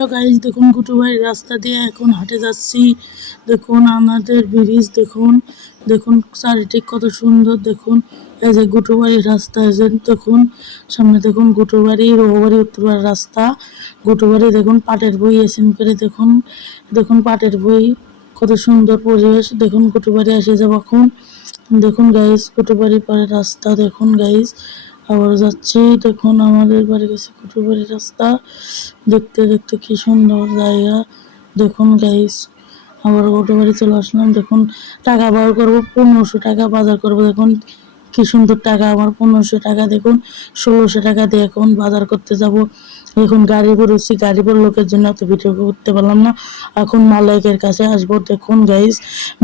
Guys দেখুন কুটুবাড়ির রাস্তা দিয়ে এখন হাঁটে যাচ্ছি। দেখুন আমাদের ব্রিজ দেখুন, দেখুন চারিদিক কত সুন্দর। দেখুন এই যে গুটুবাড়ির রাস্তা, এই যে দেখুন সামনে দেখুন গুটুবাড়ি রৌবাড়ি উত্তরবাড়ির রাস্তা। গুটুবাড়ি দেখুন পাটের বই এসেন করে দেখুন, দেখুন পাটের বই কত সুন্দর পরিবেশ। দেখুন গুটুবাড়ি এসে যাব এখন। দেখুন গাইস কুটুবাড়ির পরে রাস্তা দেখুন গাইস, আবার যাচ্ছি। দেখুন আমাদের বাড়ি কাছে কুটুবাড়ির রাস্তা, দেখতে দেখতে কি সুন্দর জায়গা। দেখুন গাইস আবার কুটুবাড়ি চলে আসলাম। দেখুন টাকা বার করবো, 1500 টাকা বাজার করবো। দেখুন কি সুন্দর টাকা আমার, 1500 টাকা। দেখুন 1600 টাকা দিয়ে এখন বাজার করতে যাব। এখন গাড়ি বেরোচ্ছি, গাড়ি বের লোকের জন্য এত ভিডিও করতে পারলাম না। এখন মালিকের কাছে আসবো। দেখুন গাইস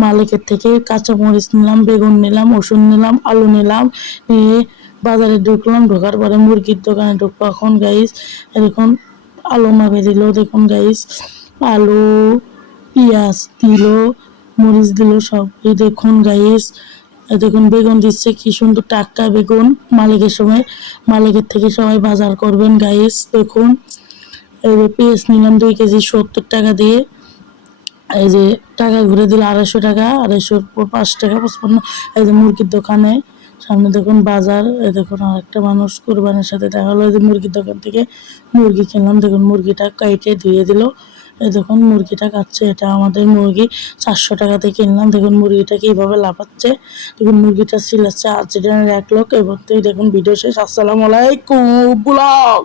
মালিকের থেকে কাঁচা মরিচ নিলাম, বেগুন নিলাম, ওষুধ নিলাম, আলু নিলাম, নিয়ে বাজারে ঢুকলাম। ঢোকার পরে মুরগির দোকানে ঢুকবো এখন গাইস। এরকম আলু মাপে দিল। দেখুন গাইস আলু, পেঁয়াজ দিল, মরিচ দিল, সব এই দেখুন গাইস। দেখুন বেগুন দিচ্ছে, কি সুন্দর টাটকা বেগুন। মালিকের সময় মালিকের থেকে সবাই বাজার করবেন গাইস। দেখুন এই যে পেঁয়াজ নিলাম 2 কেজি 70 টাকা দিয়ে। এই যে টাকা ঘুরে দিল 250 টাকা, 250 5 টাকা 55। এই যে মুরগির দোকানে সামনে দেখুন বাজার। এই দেখুন আরেকটা মানুষ কোরবানির সাথে দেখা হলো। এই যে মুরগির দোকান থেকে মুরগি কিনলাম। দেখুন মুরগিটা কাইটে ধুয়ে দিল। এই দেখুন মুরগিটা কাটছে, এটা আমাদের মুরগি। 400 টাকাতে কিনলাম। দেখুন মুরগিটা কিভাবে লাফাচ্ছে। দেখুন মুরগিটা চিল্লাচ্ছে আর্জেন্টিনার 1 লোক। এবার দেখুন ভিডিও শেষ। আসসালামু আলাইকুম ব্লগ।